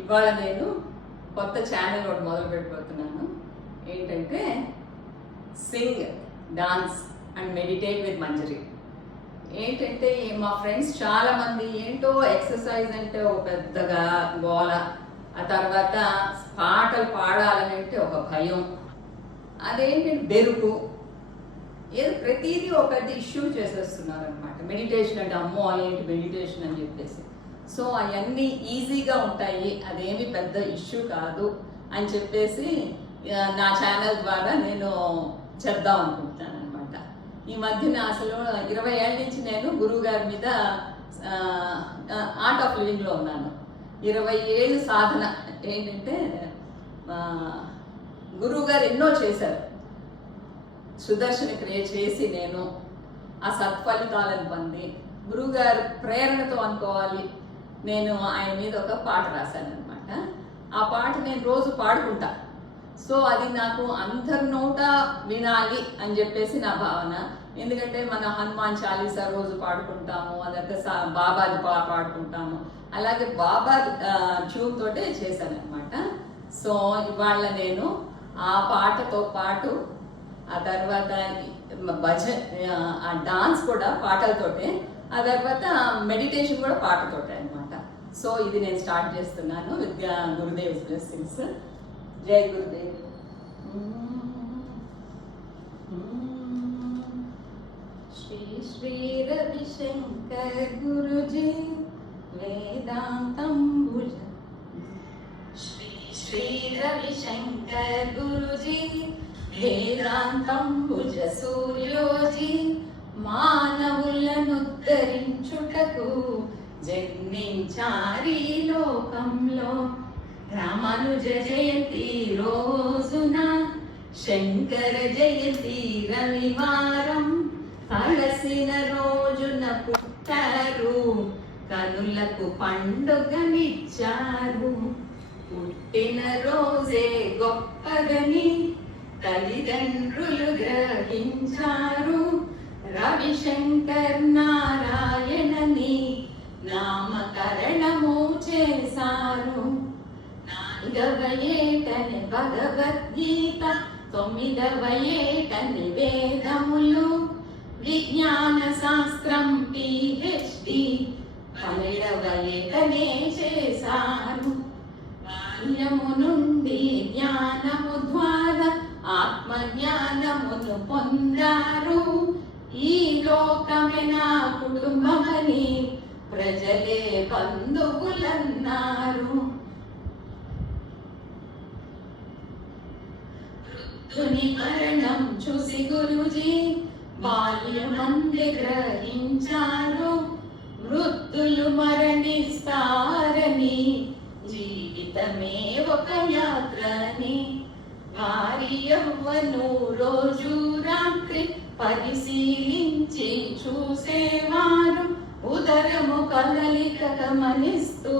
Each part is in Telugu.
ఇవాళ నేను కొత్త ఛానల్ ఒకటి మొదలు పెట్టబోతున్నాను. ఏంటంటే sing, dance and meditate with Manjari. ఏంటంటే మా ఫ్రెండ్స్ చాలా మంది ఏంటో ఎక్సర్సైజ్ అంటే ఒక పెద్దగా గోల, ఆ తర్వాత పాటలు పాడాలని అంటే ఒక భయం, అదేంటంటే బెరుకు, ఏదో ప్రతిదీ ఒక పెద్ద ఇష్యూ చేసేస్తున్నారు అనమాట. మెడిటేషన్ అంటే అమ్మో ఏంటి మెడిటేషన్ అని చెప్పేసి. సో అవన్నీ ఈజీగా ఉంటాయి, అదేమి పెద్ద ఇష్యూ కాదు అని చెప్పేసి నా ఛానల్ ద్వారా నేను చెప్దాం అనుకుంటున్నాను అనమాట. ఈ మధ్యన అసలు 20 ఏళ్ళ నుంచి నేను గురువు గారి మీద ఆర్ట్ ఆఫ్ లివింగ్లో ఉన్నాను. 20 ఏళ్ళు సాధన. ఏంటంటే గురువు గారు ఎన్నో చేశారు, సుదర్శన క్రియ చేసి నేను ఆ సత్ఫలితాలను పొంది గురువుగారు ప్రేరణతో అనుకోవాలి, నేను ఆయన మీద ఒక పాట రాశాను అనమాట. ఆ పాట నేను రోజు పాడుకుంటా. సో అది నాకు అందరి నోట వినాలి అని చెప్పేసి నా భావన. ఎందుకంటే మన హనుమాన్ చాలీసా రోజు పాడుకుంటాము, అదొక బాబాది పాడుకుంటాము, అలాగే బాబా ట్యూన్ తోటే చేశాను అనమాట. సో ఇవాళ నేను ఆ పాటతో పాటు ఆ తర్వాత ఆ డాన్స్ కూడా పాటలతోటే, ఆ తర్వాత మెడిటేషన్ కూడా పాటతోటే అనమాట. సో ఇది నేను స్టార్ట్ చేస్తున్నాను విత్ గురుదేవ్ బ్లెస్సింగ్స్. జై గురుదేవ్. శ్రీ శ్రీ రవిశంకర్ గురుజీ వేదాంతం భుజ. శ్రీ శ్రీ రవిశంకర్ గురుజీ వేదాంతం భుజ సూర్యోజీ మానవులను ఉద్ధరించుటకు జన్మించారి లోకంలో. రామానుజ జయంతి రోజున శంకర జయంతి రవివారం కలిసిన రోజున పుట్టారు, కనులకు పండుగనిచ్చారు. పుట్టిన రోజే గొప్పదని తల్లిదండ్రులు గ్రహించారు. రవిశంకర్ నారాయణని నామకరణము చేశారు. 4వ ఏటని భగవద్గీత, 9వ ఏటని వేదములు, విజ్ఞాన శాస్త్రం PhD 12వ ఏటనే చేశారు. బాల్యము నుండి జ్ఞానము ద్వారా ఆత్మజ్ఞానమును పొందారు. ఈ లోకమే నా కుటుంబమని ప్రజలే బంధువులన్నారు. వృద్ధుని మరణం చూసి గురుజీ బాల్యమంది గ్రహించారు. వృద్ధులు మరణిస్తారని, జీవితమే ఒక యాత్రని వారి యవ్వను రోజు రాత్రి పరిశీలించి చూసేవారు. ఉదరము కదలిక గమనిస్తూ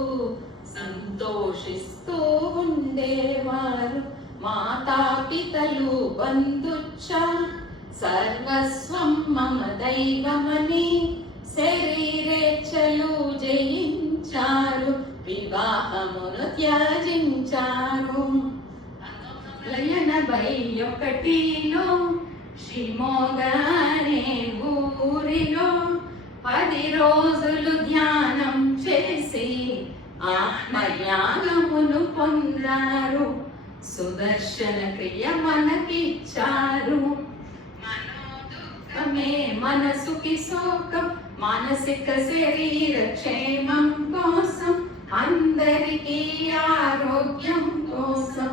సంతోషిస్తూ ఉండేవారు. మాతాపితలు బంధుచ్చ సర్వస్వం మమ దైవమని శరీరేచ్ఛలు జయించారు. వివాహమును త్యజించారు. 1981లో షిమోగానే ఊరిలో 10 రోజులు ధ్యానం చేసి ఆత్మజ్ఞానమును పొందారు. సుదర్శన క్రియ మనకిచ్చారు. మనోదుఃఖమే మనసుకి శోకం, మానసిక శరీర క్షేమం కోసం, అందరికీ ఆరోగ్యం కోసం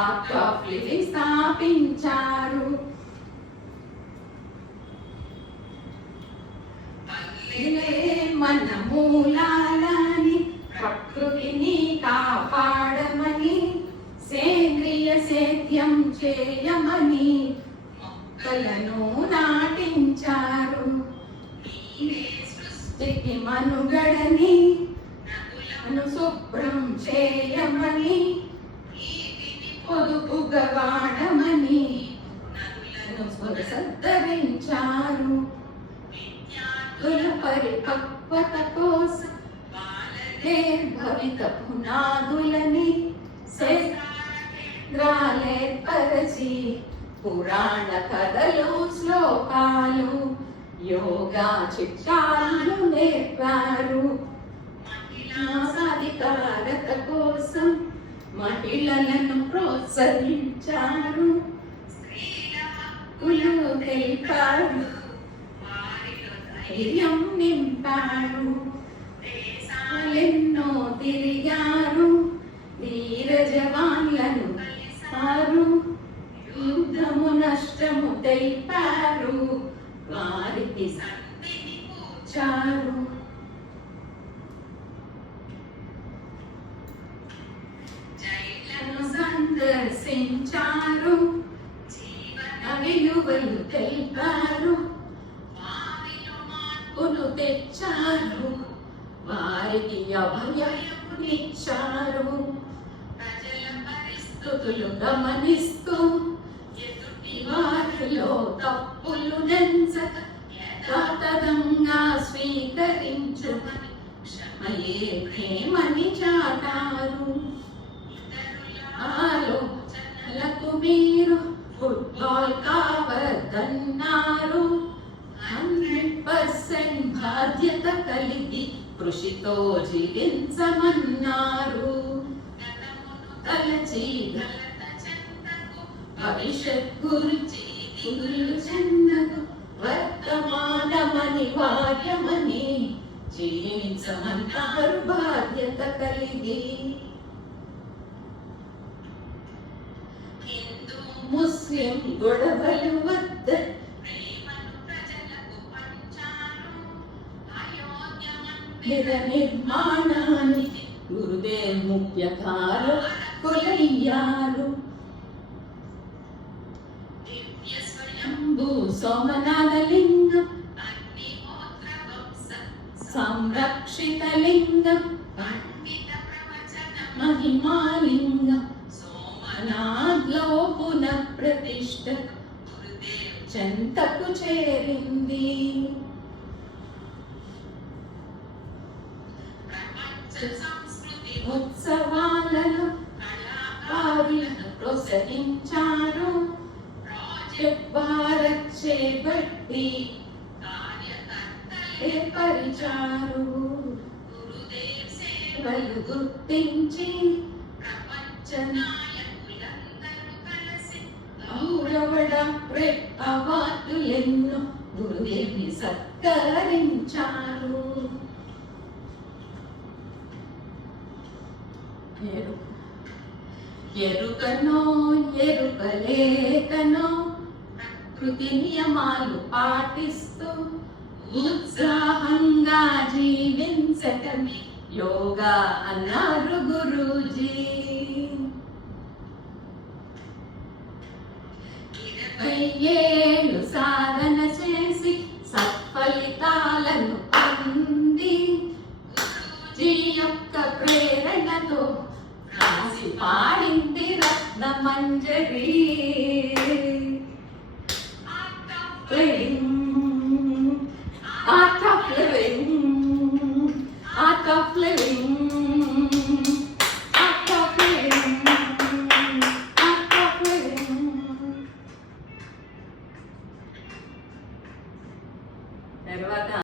ఆర్ట్ ఆఫ్ లివింగ్ స్థాపించారు. మన మూలాలని ప్రకృతిని కాపాడమని, సేంద్రియ సేద్యం చేయమని మొక్కలను నాటించారు. సృష్టికి మనుగడని నదులను శుభ్రం చేయమని, పొదుపుగా వాడమని నదులను పునరుద్ధరించారు. పరిపక్వత కోసం బ్రతుకే భవిత పునాదులని సేత్రాలేర్పరచి పురాణ కథలు శ్లోకాలు యోగా చిట్కాలు నేర్పారు. సాధికారత కోసం మహిళలను ప్రోత్సహించారు. స్త్రీల తెలిపారు, ధైర్యం నింపారు. దేశాలెన్నో తిరిగారు, ధీర జవాన్లను కలిసారు. యుద్ధము నష్టము తెలిపారు, వారికి సంధిని కూర్చారు. సందర్శించారు, జీవన విలువలు తెలిపారు. వారిలో మార్పులు తెచ్చారు, వారికి అభయమునిచ్చారు. ప్రజల పరిస్థితులు గమనిస్తూ ఎదుటి వారిలో తప్పులు నెంచక యథాతథంగా స్వీకరించుమని క్షమయే ప్రేమని చాటారు. ఆలోచనలకు మీరు ఫుట్బాల్ కావద్దన్నారు. 100% బాధ్యత కలిగి కృషితో జీవించమన్నారు. తలచి భవిష్యత్ గురించి దిగులు చెందకు, వర్తమానమని వార్యమని జీవించమన్నారు బాధ్యత కలిగి. ముస్లిం గొడవలు వద్ద ప్రేమను ప్రజలకు పంచారు. అయోధ్య మందిర నిర్మాణానికి గురుదేవ్ ముఖ్య కారకులయ్యారు. దివ్య స్వయంభూ సోమనాథలింగం అగ్నిహోత్ర వంశ సంరక్షిత లింగం పండిత ప్రవచన మహిమాలింగం సోమనాథ్లో పునః ప్రతిష్ఠ గురుదేవ్ చెంతకు చేరింది. ప్రపంచ సంస్కృతి ఉత్సవాలలో కళాకారులను ప్రోత్సహించారు. ప్రాజెక్ట్ భారత్ చేపట్టి కార్యకర్తలు ఏర్పరిచారు. గురుదేవ్ సేవలు గుర్తించి ప్రపంచ నాయకులందరూ కలిసి గౌరవ డాక్టరేట్ అవార్డులెన్నో గురుదేవ్ని సత్కరించారు. ఎరుకనో ఎరుకలేకనో ప్రకృతి నియమాలు పాటిస్తూ ఉత్సాహంగా జీవించటమే యోగా అన్నారు గురూజీ. 20 ఏళ్ళు సాధన చేసి సత్ఫలితాలను పొంది గురూజీ యొక్క ప్రేరణతో రాసి పాడింది రత్నమంజరి.